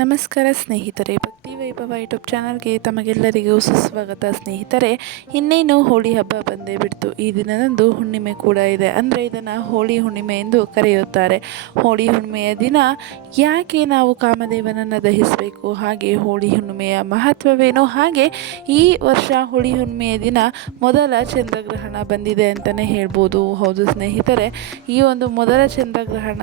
ನಮಸ್ಕಾರ ಸ್ನೇಹಿತರೆ, ಭಕ್ತಿ ವೈಭವ ಯೂಟ್ಯೂಬ್ ಚಾನಲ್ಗೆ ತಮಗೆಲ್ಲರಿಗೂ ಸುಸ್ವಾಗತ. ಸ್ನೇಹಿತರೆ, ಇನ್ನೇನು ಹೋಳಿ ಹಬ್ಬ ಬಂದೇ ಬಿಡ್ತು. ಈ ದಿನದಂದು ಹುಣ್ಣಿಮೆ ಕೂಡ ಇದೆ. ಅಂದರೆ ಇದನ್ನು ಹೋಳಿ ಹುಣ್ಣಿಮೆ ಎಂದು ಕರೆಯುತ್ತಾರೆ. ಹೋಳಿ ಹುಣ್ಣಿಮೆಯ ದಿನ ಯಾಕೆ ನಾವು ಕಾಮದೇವನನ್ನು ದಹಿಸಬೇಕು, ಹಾಗೆ ಹೋಳಿ ಹುಣ್ಣಿಮೆಯ ಮಹತ್ವವೇನು, ಹಾಗೆ ಈ ವರ್ಷ ಹೋಳಿ ಹುಣ್ಣಿಮೆಯ ದಿನ ಮೊದಲ ಚಂದ್ರಗ್ರಹಣ ಬಂದಿದೆ ಅಂತಲೇ ಹೇಳ್ಬೋದು. ಹೌದು ಸ್ನೇಹಿತರೆ, ಈ ಒಂದು ಮೊದಲ ಚಂದ್ರಗ್ರಹಣ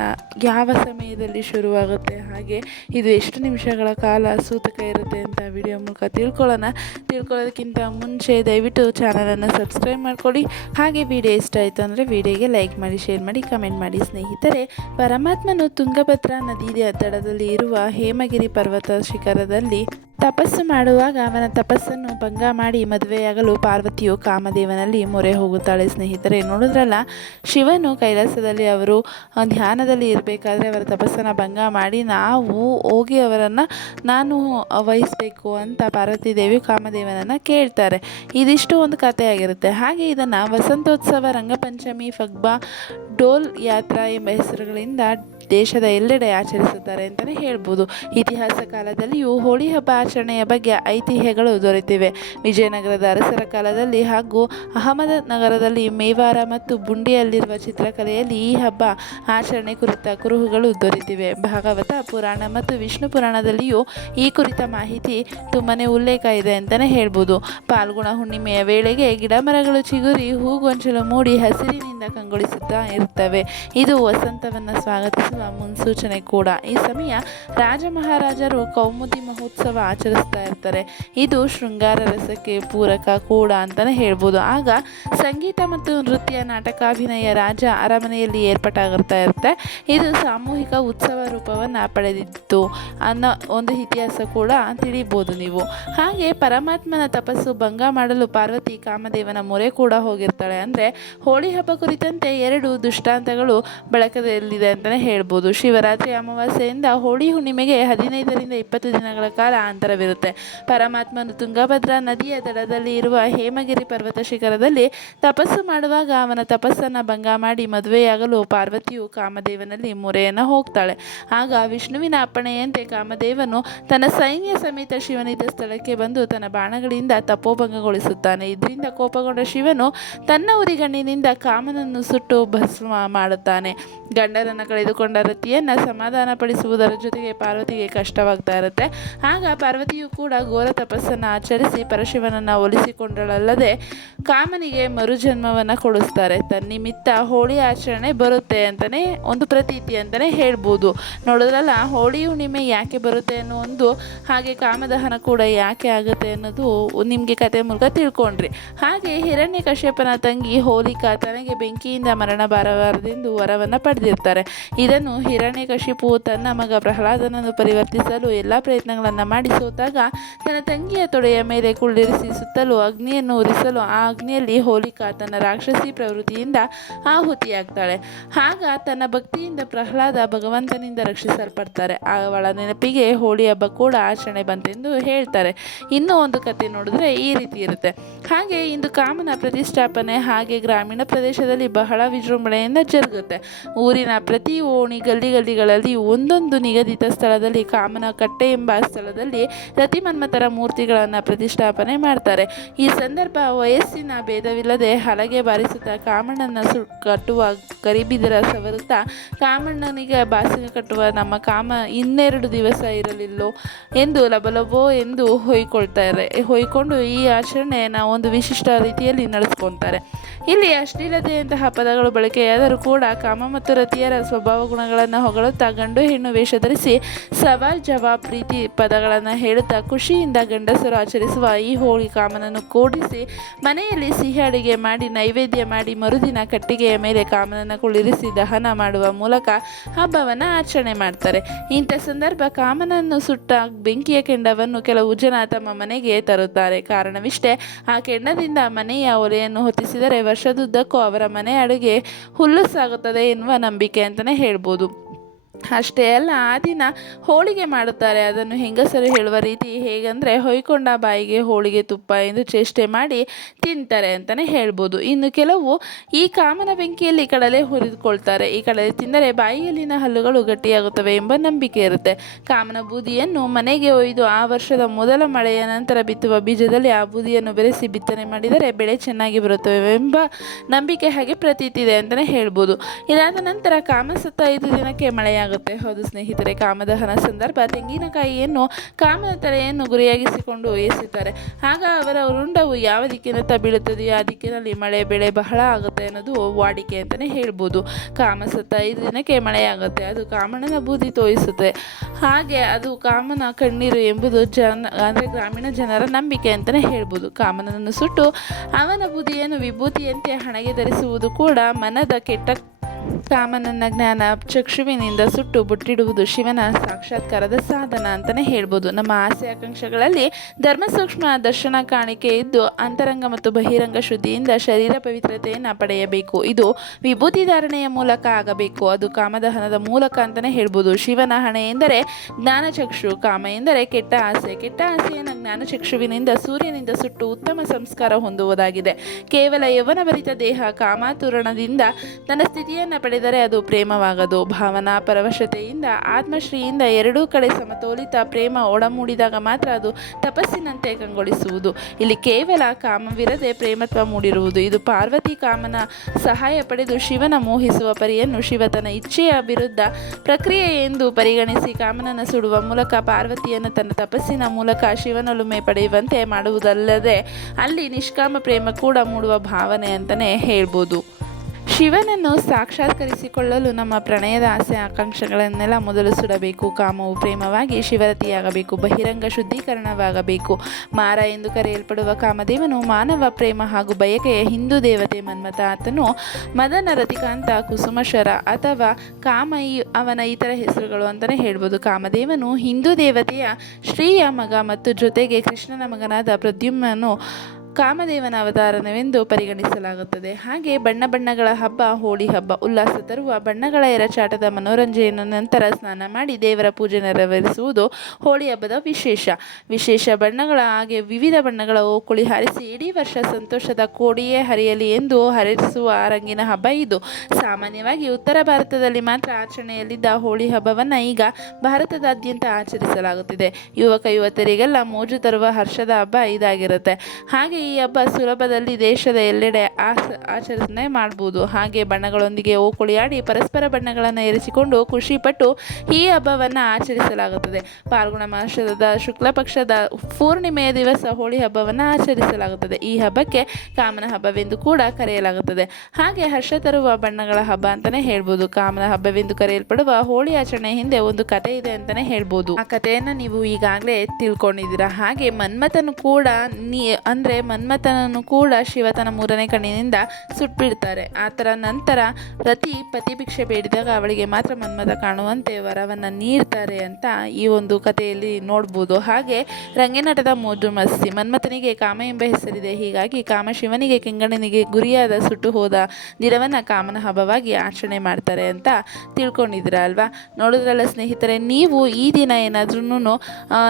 ಯಾವ ಸಮಯದಲ್ಲಿ ಶುರುವಾಗುತ್ತೆ, ಹಾಗೆ ಇದು ಎಷ್ಟು ನಿಮಿಷಗಳ ಕಾಲ ಸೂತಕ ಇರುತ್ತೆ ಅಂತ ವಿಡಿಯೋ ಮೂಲಕ ತಿಳ್ಕೊಳ್ಳೋದಕ್ಕಿಂತ ಮುಂಚೆ ದಯವಿಟ್ಟು ಚಾನಲನ್ನು ಸಬ್ಸ್ಕ್ರೈಬ್ ಮಾಡ್ಕೊಳ್ಳಿ. ಹಾಗೆ ವಿಡಿಯೋ ಇಷ್ಟ ಆಯಿತು ಅಂದರೆ ವಿಡಿಯೋಗೆ ಲೈಕ್ ಮಾಡಿ, ಶೇರ್ ಮಾಡಿ, ಕಮೆಂಟ್ ಮಾಡಿ. ಸ್ನೇಹಿತರೆ, ಪರಮಾತ್ಮನು ತುಂಗಭದ್ರಾ ನದಿಯ ದಡದಲ್ಲಿ ಇರುವ ಹೇಮಗಿರಿ ಪರ್ವತ ಶಿಖರದಲ್ಲಿ ತಪಸ್ಸು ಮಾಡುವಾಗ ಅವನ ತಪಸ್ಸನ್ನು ಭಂಗ ಮಾಡಿ ಮದುವೆಯಾಗಲು ಪಾರ್ವತಿಯು ಕಾಮದೇವನಲ್ಲಿ ಮೊರೆ ಹೋಗುತ್ತಾಳೆ. ಸ್ನೇಹಿತರೆ, ನೋಡಿದ್ರಲ್ಲ, ಶಿವನು ಕೈಲಾಸದಲ್ಲಿ ಅವರು ಧ್ಯಾನದಲ್ಲಿ ಇರಬೇಕಾದ್ರೆ ಅವರ ತಪಸ್ಸನ್ನು ಭಂಗ ಮಾಡಿ ನಾವು ಹೋಗಿ ಅವರನ್ನು ನಾನು ವಹಿಸಬೇಕು ಅಂತ ಪಾರ್ವತಿ ದೇವಿ ಕಾಮದೇವನನ್ನು ಕೇಳ್ತಾರೆ. ಇದಿಷ್ಟು ಒಂದು ಕಥೆಯಾಗಿರುತ್ತೆ. ಹಾಗೆ ಇದನ್ನು ವಸಂತೋತ್ಸವ, ರಂಗಪಂಚಮಿ, ಫಗ್ಬಾ, ಡೋಲ್ ಯಾತ್ರಾ ಎಂಬ ಹೆಸರುಗಳಿಂದ ದೇಶದ ಎಲ್ಲೆಡೆ ಆಚರಿಸುತ್ತಾರೆ ಅಂತಲೇ ಹೇಳ್ಬೋದು. ಇತಿಹಾಸ ಕಾಲದಲ್ಲಿಯೂ ಹೋಳಿ ಹಬ್ಬ ಆಚರಣೆಯ ಬಗ್ಗೆ ಐತಿಹ್ಯಗಳು ದೊರೆತಿವೆ. ವಿಜಯನಗರದ ಅರಸರ ಕಾಲದಲ್ಲಿ ಹಾಗೂ ಅಹಮದನಗರದಲ್ಲಿ, ಮೇವಾರ ಮತ್ತು ಬುಂಡಿಯಲ್ಲಿರುವ ಚಿತ್ರಕಲೆಯಲ್ಲಿ ಈ ಹಬ್ಬ ಆಚರಣೆ ಕುರಿತ ಕುರುಹುಗಳು ದೊರೆತಿವೆ. ಭಾಗವತ ಪುರಾಣ ಮತ್ತು ವಿಷ್ಣು ಪುರಾಣದಲ್ಲಿಯೂ ಈ ಕುರಿತ ಮಾಹಿತಿ ತುಂಬನೇ ಉಲ್ಲೇಖ ಇದೆ ಅಂತಲೇ ಹೇಳ್ಬೋದು. ಪಾಲ್ಗುಣ ಹುಣ್ಣಿಮೆಯ ವೇಳೆಗೆ ಗಿಡಮರಗಳು ಚಿಗುರಿ ಹೂಗೊಂಚಲು ಮೂಡಿ ಹಸಿರಿನಿಂದ ಕಂಗೊಳಿಸುತ್ತಾ ಇರುತ್ತವೆ. ಇದು ವಸಂತವನ್ನು ಸ್ವಾಗತಿಸುವ ಮುನ್ಸೂಚನೆ ಕೂಡ. ಈ ಸಮಯ ರಾಜ ಮಹಾರಾಜರು ಕೌಮುದಿ ಮಹೋತ್ಸವ ಆಚರಿಸ್ತಾ ಇರ್ತಾರೆ. ಇದು ಶೃಂಗಾರ ರಸಕ್ಕೆ ಪೂರಕ ಕೂಡ ಅಂತಲೇ ಹೇಳ್ಬೋದು. ಆಗ ಸಂಗೀತ ಮತ್ತು ನೃತ್ಯ, ನಾಟಕಾಭಿನಯ ರಾಜ ಅರಮನೆಯಲ್ಲಿ ಏರ್ಪಾಟಾಗ್ತಾ ಇರುತ್ತೆ. ಇದು ಸಾಮೂಹಿಕ ಉತ್ಸವ ರೂಪವನ್ನು ಪಡೆದಿತ್ತು ಅನ್ನೋ ಒಂದು ಇತಿಹಾಸ ಕೂಡ ತಿಳಿಬೋದು ನೀವು. ಹಾಗೆ ಪರಮಾತ್ಮನ ತಪಸ್ಸು ಭಂಗ ಮಾಡಲು ಪಾರ್ವತಿ ಕಾಮದೇವನ ಮೊರೆ ಕೂಡ ಹೋಗಿರ್ತಾಳೆ. ಅಂದರೆ ಹೋಳಿ ಹಬ್ಬ ಕುರಿತಂತೆ ಎರಡು ದೃಷ್ಟಾಂತಗಳು ಬಳಕೆಯಲ್ಲಿದೆ ಅಂತಲೇ ಹೇಳ್ಬೋದು. ಶಿವರಾತ್ರಿ ಅಮಾವಾಸ್ಯೆಯಿಂದ ಹೋಳಿ ಹುಣ್ಣಿಮೆಗೆ 15ರಿಂದ 20 ದಿನಗಳ ಕಾಲ ಅಂತರವಿರುತ್ತೆ. ಪರಮಾತ್ಮನು ತುಂಗಭದ್ರಾ ನದಿಯ ದಡದಲ್ಲಿ ಇರುವ ಹೇಮಗಿರಿ ಪರ್ವತ ಶಿಖರದಲ್ಲಿ ತಪಸ್ಸು ಮಾಡುವಾಗ ಅವನ ತಪಸ್ಸನ್ನು ಭಂಗ ಮಾಡಿ ಮದುವೆಯಾಗಲು ಪಾರ್ವತಿಯು ಕಾಮದೇವನಲ್ಲಿ ಮೊರೆಯನ್ನು ಹೋಗ್ತಾಳೆ. ಆಗ ವಿಷ್ಣುವಿನ ಅಪ್ಪಣೆಯಂತೆ ಕಾಮದೇವನು ತನ್ನ ಸೈನ್ಯ ಸಮೇತ ಶಿವನಿದ್ದ ಸ್ಥಳಕ್ಕೆ ಬಂದು ತನ್ನ ಬಾಣಗಳಿಂದ ತಪೋಭಂಗಗೊಳಿಸುತ್ತಾನೆ. ಇದರಿಂದ ಕೋಪಗೊಂಡ ಶಿವನು ತನ್ನ ಉರಿಗಣ್ಣಿನಿಂದ ಕಾಮನನ್ನು ಸುಟ್ಟು ಭಸ್ಮ ಮಾಡುತ್ತಾನೆ. ಗಂಡನನ್ನು ಕಳೆದುಕೊಂಡ ರತಿಯನ್ನು ಸಮಾಧಾನಪಡಿಸುವುದರ ಜೊತೆಗೆ ಪಾರ್ವತಿಗೆ ಕಷ್ಟವಾಗ್ತಾ ಇರುತ್ತೆ. ಆಗ ಪಾರ್ವತಿಯು ಕೂಡ ಘೋರ ತಪಸ್ಸನ್ನು ಆಚರಿಸಿ ಪರಶಿವನನ್ನು ಒಲಿಸಿಕೊಂಡಳಲ್ಲದೆ ಕಾಮನಿಗೆ ಮರುಜನ್ಮವನ್ನು ಕೊಡಿಸ್ತಾರೆ. ತನ್ನಿಮಿತ್ತ ಹೋಳಿ ಆಚರಣೆ ಬರುತ್ತೆ ಅಂತಲೇ ಒಂದು ಪ್ರತೀತಿ ಅಂತಲೇ ಹೇಳ್ಬೋದು. ನೋಡಿದ್ರಲ್ಲ, ಹೋಳಿ ಹುಣ್ಣಿಮೆ ಯಾಕೆ ಬರುತ್ತೆ ಅನ್ನೋ ಒಂದು, ಹಾಗೆ ಕಾಮದಹನ ಕೂಡ ಯಾಕೆ ಆಗುತ್ತೆ ಅನ್ನೋದು ನಿಮಗೆ ಕತೆ ಮೂಲಕ ತಿಳ್ಕೊಂಡ್ರಿ. ಹಾಗೆ ಹಿರಣ್ಯಕಶ್ಯಪನ ತಂಗಿ ಹೋಲಿಕಾ ತನಗೆ ಬೆಂಕಿಯಿಂದ ಮರಣ ಬಾರಬಾರದೆಂದು ವರವನ್ನು ಪಡೆದಿರ್ತಾರೆ. ಇದನ್ನು ಹಿರಣ್ಯಕಶಿಪು ತನ್ನ ಮಗ ಪ್ರಹ್ಲಾದನನ್ನು ಪರಿವರ್ತಿಸಲು ಎಲ್ಲ ಪ್ರಯತ್ನಗಳನ್ನು ಮಾಡಿ ಸೋತಾಗ ತನ್ನ ತಂಗಿಯ ತೊಡೆಯ ಮೇಲೆ ಕುಳ್ಳಿರಿಸಿ ಸುತ್ತಲೂ ಅಗ್ನಿಯನ್ನು ಉರಿಸಲು ಆ ಅಗ್ನಿಯಲ್ಲಿ ಹೋಲಿಕಾ ತನ್ನ ರಾಕ್ಷಸಿ ಪ್ರವೃತ್ತಿಯಿಂದ ಆಹುತಿಯಾಗ್ತಾಳೆ. ಆಗ ತನ್ನ ಭಕ್ತಿಯಿಂದ ಪ್ರಹ್ಲಾದ ಭಗವಂತನಿಂದ ರಕ್ಷಿಸಲ್ಪಡ್ತಾರೆ. ಅವಳ ನೆನಪಿಗೆ ಹೋಳಿ ಹಬ್ಬ ಕೂಡ ಆಚರಣೆ ಬಂತೆಂದು ಹೇಳ್ತಾರೆ. ಇನ್ನೂ ಒಂದು ಕತೆ ನೋಡಿದ್ರೆ ಈ ರೀತಿ ಇರುತ್ತೆ. ಹಾಗೆ ಇಂದು ಕಾಮನ ಪ್ರತಿಷ್ಠಾಪನೆ ಹಾಗೆ ಗ್ರಾಮೀಣ ಪ್ರದೇಶದಲ್ಲಿ ಬಹಳ ವಿಜೃಂಭಣೆಯಿಂದ ಜರುಗುತ್ತೆ. ಊರಿನ ಪ್ರತಿ ಓಣಿ ಗಲ್ಲಿಗಳಲ್ಲಿ ಒಂದೊಂದು ನಿಗದಿತ ಸ್ಥಳದಲ್ಲಿ ಕಾಮನ ಕಟ್ಟೆ ಎಂಬ ಸ್ಥಳದಲ್ಲಿ ರತಿಮನ್ಮಥರ ಮೂರ್ತಿಗಳನ್ನು ಪ್ರತಿಷ್ಠಾಪನೆ ಮಾಡ್ತಾರೆ. ಈ ಸಂದರ್ಭ ವಯಸ್ಸಿನ ಭೇದವಿಲ್ಲದೆ ಹಲಗೆ ಬಾರಿಸುತ್ತಾ ಕಾಮಣ್ಣನ ಕಟ್ಟುವ ಕರಿಬಿದರ ಸವರುತ್ತಾ ಕಾಮಣ್ಣನಿಗೆ ಬಾಸಿಗ ಕಟ್ಟುವ ನಮ್ಮ ಕಾಮ 2 ದಿವಸ ಇರಲಿಲ್ಲೋ ಎಂದು ಲಬಲಬೋ ಎಂದು ಹೊಯ್ಕೊಂಡು ಈ ಆಚರಣೆಯನ್ನು ಒಂದು ವಿಶಿಷ್ಟ ರೀತಿಯಲ್ಲಿ ನಡೆಸ್ಕೊತಾರೆ. ಇಲ್ಲಿ ಅಶ್ಲೀಲತೆಯಂತಹ ಪದಗಳು ಬಳಕೆಯಾದರೂ ಕೂಡ ಕಾಮ ಮತ್ತು ರತಿಯರ ಸ್ವಭಾವ ಗುಣಗಳನ್ನು ಹೊಗಳುತ್ತಾ ಗಂಡು ಹೆಣ್ಣು ವೇಷ ಧರಿಸಿ ಸವಾಲ್ ಜವಾಬ್ ಪ್ರೀತಿ ಪದಗಳನ್ನು ಹೇಳುತ್ತಾ ಖುಷಿಯಿಂದ ಗಂಡಸರು ಆಚರಿಸುವ ಈ ಹೋಳಿ ಕಾಮನನ್ನು ಕೂಡಿಸಿ ಮನೆಯಲ್ಲಿ ಸಿಹಿ ಅಡಿಗೆ ಮಾಡಿ ನೈವೇದ್ಯ ಮಾಡಿ ಮರುದಿನ ಕಟ್ಟಿಗೆಯ ಮೇಲೆ ಕಾಮನನ್ನು ಕುಳ್ಳಿರಿಸಿ ದಹನ ಮಾಡುವ ಮೂಲಕ ಹಬ್ಬವನ್ನು ಆಚರಣೆ ಮಾಡ್ತಾರೆ. ಇಂಥ ಸಂದರ್ಭ ಕಾಮನನ್ನು ಸುಟ್ಟ ಬೆಂಕಿಯ ಕೆಂಡವನ್ನು ಕೆಲವು ಜನ ತಮ್ಮ ಮನೆಗೆ ತರುತ್ತಾರೆ. ಕಾರಣವಿಷ್ಟೇ, ಆ ಕೆಂಡದಿಂದ ಮನೆಯ ಒಲೆಯನ್ನು ಹೊತ್ತಿಸಿದರೆ ವರ್ಷದುದ್ದಕ್ಕೂ ಅವರ ಮನೆ ಅಡುಗೆ ಹುಲ್ಲುಸಾಗುತ್ತದೆ ಎನ್ನುವ ನಂಬಿಕೆ ಅಂತಲೇ ಹೇಳ್ಬೋದು. ಅಷ್ಟೇ ಅಲ್ಲ, ಆ ದಿನ ಹೋಳಿಗೆ ಮಾಡುತ್ತಾರೆ. ಅದನ್ನು ಹೆಂಗಸರು ಹೇಳುವ ರೀತಿ ಹೇಗೆಂದರೆ, ಹೊಯ್ಕೊಂಡ ಬಾಯಿಗೆ ಹೋಳಿಗೆ ತುಪ್ಪ ಎಂದು ಚೇಷ್ಟೆ ಮಾಡಿ ತಿಂತಾರೆ ಅಂತಲೇ ಹೇಳ್ಬೋದು. ಇನ್ನು ಕೆಲವು ಈ ಕಾಮನ ಬೆಂಕಿಯಲ್ಲಿ ಕಡಲೆ ಹುರಿದುಕೊಳ್ತಾರೆ. ಈ ಕಡಲೆ ತಿಂದರೆ ಬಾಯಿಯಲ್ಲಿನ ಹಲ್ಲುಗಳು ಗಟ್ಟಿಯಾಗುತ್ತವೆ ಎಂಬ ನಂಬಿಕೆ ಇರುತ್ತೆ. ಕಾಮನ ಬೂದಿಯನ್ನು ಮನೆಗೆ ಒಯ್ದು ಆ ವರ್ಷದ ಮೊದಲ ಮಳೆಯ ನಂತರ ಬಿತ್ತುವ ಬೀಜದಲ್ಲಿ ಆ ಬೂದಿಯನ್ನು ಬೆರೆಸಿ ಬಿತ್ತನೆ ಮಾಡಿದರೆ ಬೆಳೆ ಚೆನ್ನಾಗಿ ಬರುತ್ತವೆ ಎಂಬ ನಂಬಿಕೆ ಹಾಗೆ ಪ್ರತೀತಿ ಇದೆ ಅಂತಲೇ ಹೇಳ್ಬೋದು. ಇದಾದ ನಂತರ ಕಾಮ ಸತ್ತ 5 ದಿನಕ್ಕೆ ಮಳೆಯಾಗುತ್ತೆ. ಹೌದು ಸ್ನೇಹಿತರೆ, ಕಾಮದಹನ ಸಂದರ್ಭ ತೆಂಗಿನಕಾಯಿಯನ್ನು ಕಾಮನ ತಲೆಯನ್ನು ಗುರಿಯಾಗಿಸಿಕೊಂಡು ಎಸೆಯುತ್ತಾರೆ. ಆಗ ಅವರ ರುಂಡವು ಯಾವ ದಿಕ್ಕಿನತ್ತ ಬೀಳುತ್ತದೆಯೋ ಆ ದಿಕ್ಕಿನಲ್ಲಿ ಮಳೆ ಬೆಳೆ ಬಹಳ ಆಗುತ್ತೆ ಅನ್ನೋದು ವಾಡಿಕೆ ಅಂತಲೇ ಹೇಳ್ಬೋದು. ಕಾಮ ಸತ್ತ 5 ದಿನಕ್ಕೆ ಮಳೆಯಾಗುತ್ತೆ, ಅದು ಕಾಮಣ್ಣನ ಬೂದಿ ತೋರಿಸುತ್ತೆ. ಹಾಗೆ ಅದು ಕಾಮನ ಕಣ್ಣೀರು ಎಂಬುದು ಅಂದರೆ ಗ್ರಾಮೀಣ ಜನರ ನಂಬಿಕೆ ಅಂತಲೇ ಹೇಳ್ಬೋದು. ಕಾಮನನ್ನು ಸುಟ್ಟು ಅವನ ಬೂದಿಯನ್ನು ವಿಭೂತಿಯಂತೆ ಹಣೆಗೆ ಧರಿಸುವುದು ಕೂಡ ಮನದ ಕೆಟ್ಟ ಕಾಮನನ್ನ ಜ್ಞಾನ ಚಕ್ಷುವಿನಿಂದ ಸುಟ್ಟು ಬುಟ್ಟಿಡುವುದು ಶಿವನ ಸಾಕ್ಷಾತ್ಕಾರದ ಸಾಧನ ಅಂತಲೇ ಹೇಳ್ಬೋದು. ನಮ್ಮ ಆಸೆ ಆಕಾಂಕ್ಷೆಗಳಲ್ಲಿ ಧರ್ಮ ಸೂಕ್ಷ್ಮ ದರ್ಶನ ಕಾಣಿಕೆ ಇದ್ದು ಅಂತರಂಗ ಮತ್ತು ಬಹಿರಂಗ ಶುದ್ಧಿಯಿಂದ ಶರೀರ ಪವಿತ್ರತೆಯನ್ನು ಪಡೆಯಬೇಕು. ಇದು ವಿಭೂತಿ ಧಾರಣೆಯ ಮೂಲಕ ಆಗಬೇಕು. ಅದು ಕಾಮದಹನದ ಮೂಲಕ ಅಂತಲೇ ಹೇಳ್ಬೋದು. ಶಿವನ ಹಣೆ ಎಂದರೆ ಜ್ಞಾನಚಕ್ಷು, ಕಾಮ ಎಂದರೆ ಕೆಟ್ಟ ಆಸೆ. ಕೆಟ್ಟ ಆಸೆಯನ್ನು ಜ್ಞಾನಚಕ್ಷುವಿನಿಂದ ಸೂರ್ಯನಿಂದ ಸುಟ್ಟು ಉತ್ತಮ ಸಂಸ್ಕಾರ ಹೊಂದುವುದಾಗಿದೆ. ಕೇವಲ ಯೌವನಭರಿತ ದೇಹ ಕಾಮಾತುರಣದಿಂದ ತನ್ನ ಸ್ಥಿತಿಯನ್ನು ಪಡೆದರೆ ಅದು ಪ್ರೇಮವಾಗದು. ಭಾವನಾ ಪರವಶತೆಯಿಂದ ಆತ್ಮಶ್ರೀಯಿಂದ ಎರಡೂ ಕಡೆ ಸಮತೋಲಿತ ಪ್ರೇಮ ಒಡಮೂಡಿದಾಗ ಮಾತ್ರ ಅದು ತಪಸ್ಸಿನಂತೆ ಕಂಗೊಳಿಸುವುದು. ಇಲ್ಲಿ ಕೇವಲ ಕಾಮವಿರದೆ ಪ್ರೇಮತ್ವ ಮೂಡಿರುವುದು. ಇದು ಪಾರ್ವತಿ ಕಾಮನ ಸಹಾಯ ಪಡೆದು ಶಿವನ ಮೋಹಿಸುವ ಪರಿಯನ್ನು ಶಿವ ತನ್ನ ಇಚ್ಛೆಯ ವಿರುದ್ಧ ಪ್ರಕ್ರಿಯೆ ಎಂದು ಪರಿಗಣಿಸಿ ಕಾಮನನ್ನು ಸುಡುವ ಮೂಲಕ ಪಾರ್ವತಿಯನ್ನು ತನ್ನ ತಪಸ್ಸಿನ ಮೂಲಕ ಶಿವನೊಲುಮೆ ಪಡೆಯುವಂತೆ ಮಾಡುವುದಲ್ಲದೆ ಅಲ್ಲಿ ನಿಷ್ಕಾಮ ಪ್ರೇಮ ಕೂಡ ಮೂಡುವ ಭಾವನೆ ಅಂತಲೇ ಹೇಳ್ಬೋದು. ಶಿವನನ್ನು ಸಾಕ್ಷಾತ್ಕರಿಸಿಕೊಳ್ಳಲು ನಮ್ಮ ಪ್ರಣಯದ ಆಸೆ ಆಕಾಂಕ್ಷೆಗಳನ್ನೆಲ್ಲ ಮೊದಲು ಸುಡಬೇಕು. ಕಾಮವು ಪ್ರೇಮವಾಗಿ ಶಿವರತಿಯಾಗಬೇಕು, ಬಹಿರಂಗ ಶುದ್ಧೀಕರಣವಾಗಬೇಕು. ಮಾರ ಎಂದು ಕರೆಯಲ್ಪಡುವ ಕಾಮದೇವನು ಮಾನವ ಪ್ರೇಮ ಹಾಗೂ ಬಯಕೆಯ ಹಿಂದೂ ದೇವತೆ ಮನ್ಮಥ. ಆತನು ಮದನ ರತಿಕಾಂತ ಕುಸುಮಶರ ಅಥವಾ ಕಾಮ ಅವನ ಇತರ ಹೆಸರುಗಳು ಅಂತಲೇ ಹೇಳ್ಬೋದು. ಕಾಮದೇವನು ಹಿಂದೂ ದೇವತೆಯ ಶ್ರೀಯ ಮಗ ಮತ್ತು ಜೊತೆಗೆ ಕೃಷ್ಣನ ಮಗನಾದ ಪ್ರದ್ಯುಮ್ನನು ಕಾಮದೇವನ ಅವತಾರವೆಂದು ಪರಿಗಣಿಸಲಾಗುತ್ತದೆ. ಹಾಗೆ ಬಣ್ಣ ಬಣ್ಣಗಳ ಹಬ್ಬ ಹೋಳಿ ಹಬ್ಬ. ಉಲ್ಲಾಸ ತರುವ ಬಣ್ಣಗಳ ಎರಚಾಟದ ಮನೋರಂಜನೆಯ ನಂತರ ಸ್ನಾನ ಮಾಡಿ ದೇವರ ಪೂಜೆ ನೆರವೇರಿಸುವುದು ಹೋಳಿ ಹಬ್ಬದ ವಿಶೇಷ ಬಣ್ಣಗಳ ಹಾಗೆ ವಿವಿಧ ಬಣ್ಣಗಳ ಓಕುಳಿ ಹಾರಿಸಿ ಇಡೀ ವರ್ಷ ಸಂತೋಷದ ಕೋಡಿಯೇ ಹರಿಯಲಿ ಎಂದು ಹರಿಸುವ ರಂಗಿನ ಹಬ್ಬ ಇದು. ಸಾಮಾನ್ಯವಾಗಿ ಉತ್ತರ ಭಾರತದಲ್ಲಿ ಮಾತ್ರ ಆಚರಣೆಯಲ್ಲಿದ್ದ ಹೋಳಿ ಹಬ್ಬವನ್ನು ಈಗ ಭಾರತದಾದ್ಯಂತ ಆಚರಿಸಲಾಗುತ್ತಿದೆ. ಯುವಕರಿಗೆಲ್ಲ ಮೋಜು ತರುವ ಹರ್ಷದ ಹಬ್ಬ ಇದಾಗಿರುತ್ತೆ. ಹಾಗೆ ಈ ಹಬ್ಬ ಸುಲಭದಲ್ಲಿ ದೇಶದ ಎಲ್ಲೆಡೆ ಆಚರಣೆ ಮಾಡಬಹುದು. ಹಾಗೆ ಬಣ್ಣಗಳೊಂದಿಗೆ ಓಕುಳಿಯಾಡಿ ಪರಸ್ಪರ ಬಣ್ಣಗಳನ್ನು ಎರಚಿಕೊಂಡು ಖುಷಿಪಟ್ಟು ಈ ಹಬ್ಬವನ್ನು ಆಚರಿಸಲಾಗುತ್ತದೆ. ಫಾಲ್ಗುಣ ಮಾಸದ ಶುಕ್ಲ ಪಕ್ಷದ ಪೂರ್ಣಿಮೆಯ ದಿವಸ ಹೋಳಿ ಹಬ್ಬವನ್ನು ಆಚರಿಸಲಾಗುತ್ತದೆ. ಈ ಹಬ್ಬಕ್ಕೆ ಕಾಮನ ಹಬ್ಬವೆಂದು ಕೂಡ ಕರೆಯಲಾಗುತ್ತದೆ. ಹಾಗೆ ಹರ್ಷ ತರುವ ಬಣ್ಣಗಳ ಹಬ್ಬ ಅಂತಲೇ ಹೇಳ್ಬೋದು. ಕಾಮನ ಹಬ್ಬವೆಂದು ಕರೆಯಲ್ಪಡುವ ಹೋಳಿ ಆಚರಣೆ ಹಿಂದೆ ಒಂದು ಕತೆ ಇದೆ ಅಂತಲೇ ಹೇಳ್ಬೋದು. ಆ ಕಥೆಯನ್ನು ನೀವು ಈಗಾಗಲೇ ತಿಳ್ಕೊಂಡಿದ್ದೀರಾ. ಹಾಗೆ ಮನ್ಮಥನು ಕೂಡ ಶಿವ ತನ್ನ 3ನೇ ಕಣ್ಣಿನಿಂದ ಸುಟ್ಬಿಡ್ತಾರೆ. ಆತರ ನಂತರ ರತಿ ಪತಿಭಿಕ್ಷೆ ಬೇಡಿದಾಗ ಅವಳಿಗೆ ಮಾತ್ರ ಮನ್ಮಥ ಕಾಣುವಂತೆ ವರವನ್ನು ನೀಡ್ತಾರೆ ಅಂತ ಈ ಒಂದು ಕಥೆಯಲ್ಲಿ ನೋಡ್ಬೋದು. ಹಾಗೆ ರಂಗನಾಟದ ಮೋಜು ಮಸ್ತಿ. ಮನ್ಮಥನಿಗೆ ಕಾಮ ಎಂಬ ಹೆಸರಿದೆ. ಹೀಗಾಗಿ ಕಾಮ ಶಿವನಿಗೆ ಕೆಂಗಣ್ಣಿನಿಗೆ ಗುರಿಯಾದ ಸುಟ್ಟು ಹೋದ ದಿನವನ್ನು ಕಾಮನ ಹಬ್ಬವಾಗಿ ಆಚರಣೆ ಮಾಡ್ತಾರೆ ಅಂತ ತಿಳ್ಕೊಂಡಿದ್ದೀರಾ ಅಲ್ವಾ? ನೋಡಿದ್ರಲ್ಲ ಸ್ನೇಹಿತರೆ, ನೀವು ಈ ದಿನ ಏನಾದ್ರೂ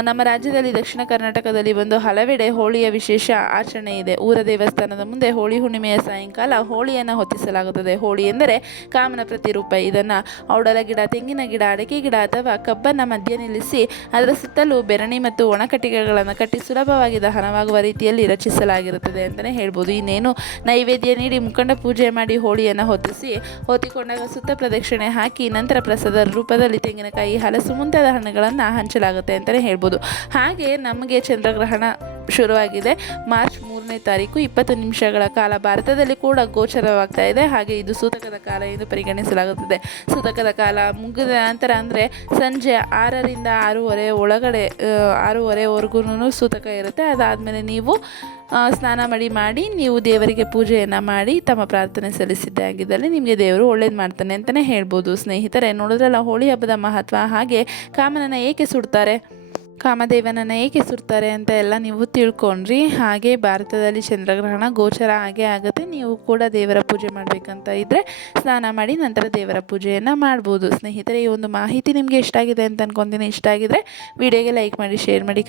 ನಮ್ಮ ರಾಜ್ಯದಲ್ಲಿ ದಕ್ಷಿಣ ಕರ್ನಾಟಕದಲ್ಲಿ ಒಂದು ಹಲವೆಡೆ ಹೋಳಿಯ ವಿಶೇಷ ಆಚರಣೆ ಇದೆ. ಊರ ದೇವಸ್ಥಾನದ ಮುಂದೆ ಹೋಳಿ ಹುಣ್ಣಿಮೆಯ ಸಾಯಂಕಾಲ ಹೋಳಿಯನ್ನು ಹೊತ್ತಿಸಲಾಗುತ್ತದೆ. ಹೋಳಿ ಎಂದರೆ ಕಾಮನ ಪ್ರತಿರೂಪ. ಇದನ್ನು ಔಡಲ ಗಿಡ, ತೆಂಗಿನ ಗಿಡ, ಅಡಕೆ ಗಿಡ ಅಥವಾ ಕಬ್ಬನ್ನು ಮಧ್ಯ ನಿಲ್ಲಿಸಿ ಅದರ ಸುತ್ತಲೂ ಬೆರಣಿ ಮತ್ತು ಒಣಕಟ್ಟಿಗೆಗಳನ್ನು ಕಟ್ಟಿ ಸುಲಭವಾಗಿ ದಹನವಾಗುವ ರೀತಿಯಲ್ಲಿ ರಚಿಸಲಾಗಿರುತ್ತದೆ ಅಂತಲೇ ಹೇಳ್ಬೋದು. ಇನ್ನೇನು ನೈವೇದ್ಯ ನೀಡಿ ಮುಖಂಡ ಪೂಜೆ ಮಾಡಿ ಹೋಳಿಯನ್ನು ಹೊತ್ತಿಕೊಂಡಾಗ ಸುತ್ತ ಪ್ರದಕ್ಷಿಣೆ ಹಾಕಿ ನಂತರ ಪ್ರಸಾದ ರೂಪದಲ್ಲಿ ತೆಂಗಿನಕಾಯಿ, ಹಲಸು ಮುಂತಾದ ಹಣ್ಣುಗಳನ್ನು ಹಂಚಲಾಗುತ್ತೆ ಅಂತಲೇ ಹೇಳ್ಬೋದು. ಹಾಗೆ ನಮಗೆ ಚಂದ್ರಗ್ರಹಣ ಶುರುವಾಗಿದೆ. ಮಾರ್ಚ್ 3ನೇ ತಾರೀಕು 20 ನಿಮಿಷಗಳ ಕಾಲ ಭಾರತದಲ್ಲಿ ಕೂಡ ಗೋಚರವಾಗ್ತಾ ಇದೆ. ಹಾಗೆ ಇದು ಸೂತಕದ ಕಾಲ ಎಂದು ಪರಿಗಣಿಸಲಾಗುತ್ತದೆ. ಸೂತಕದ ಕಾಲ ಮುಗಿದ ನಂತರ ಅಂದರೆ ಸಂಜೆ 6ರಿಂದ 6:30 ಒಳಗಡೆ 6:30ವರೆಗೂ ಸೂತಕ ಇರುತ್ತೆ. ಅದಾದಮೇಲೆ ನೀವು ಸ್ನಾನ ಮಾಡಿ ನೀವು ದೇವರಿಗೆ ಪೂಜೆಯನ್ನು ಮಾಡಿ ತಮ್ಮ ಪ್ರಾರ್ಥನೆ ಸಲ್ಲಿಸಿದ್ದೇ ಆಗಿದ್ದಲ್ಲಿ ನಿಮಗೆ ದೇವರು ಒಳ್ಳೇದು ಮಾಡ್ತಾನೆ ಅಂತಲೇ ಹೇಳ್ಬೋದು. ಸ್ನೇಹಿತರೆ, ನೋಡಿದ್ರಲ್ಲ ಹೋಳಿ ಹಬ್ಬದ ಮಹತ್ವ. ಹಾಗೆ ಕಾಮನನ್ನು ಏಕೆ ಸುಡ್ತಾರೆ? ಕಾಮದೇವನನ್ನು ಏಕೆ ಸುಡ್ತಾರೆ ಅಂತ ಎಲ್ಲ ನೀವು ತಿಳ್ಕೊಂಡ್ರಿ. ಹಾಗೆ ಭಾರತದಲ್ಲಿ ಚಂದ್ರಗ್ರಹಣ ಗೋಚರ ಆಗೇ ಆಗುತ್ತೆ. ನೀವು ಕೂಡ ದೇವರ ಪೂಜೆ ಮಾಡಬೇಕಂತ ಇದ್ದರೆ ಸ್ನಾನ ಮಾಡಿ ನಂತರ ದೇವರ ಪೂಜೆಯನ್ನು ಮಾಡ್ಬೋದು. ಸ್ನೇಹಿತರೆ, ಈ ಒಂದು ಮಾಹಿತಿ ನಿಮಗೆ ಇಷ್ಟ ಆಗಿದೆ ಅಂತ ಅನ್ಕೊತೀನಿ. ಇಷ್ಟ ಆಗಿದ್ರೆ ವಿಡಿಯೋಗೆ ಲೈಕ್ ಮಾಡಿ, ಶೇರ್ ಮಾಡಿ,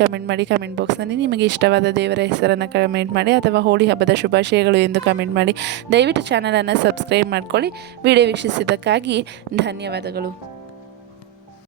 ಕಮೆಂಟ್ ಬಾಕ್ಸ್ನಲ್ಲಿ ನಿಮಗೆ ಇಷ್ಟವಾದ ದೇವರ ಹೆಸರನ್ನು ಕಮೆಂಟ್ ಮಾಡಿ ಅಥವಾ ಹೋಳಿ ಹಬ್ಬದ ಶುಭಾಶಯಗಳು ಎಂದು ಕಮೆಂಟ್ ಮಾಡಿ. ದಯವಿಟ್ಟು ಚಾನಲನ್ನು ಸಬ್ಸ್ಕ್ರೈಬ್ ಮಾಡ್ಕೊಳ್ಳಿ. ವಿಡಿಯೋ ವೀಕ್ಷಿಸಿದ್ದಕ್ಕಾಗಿ ಧನ್ಯವಾದಗಳು.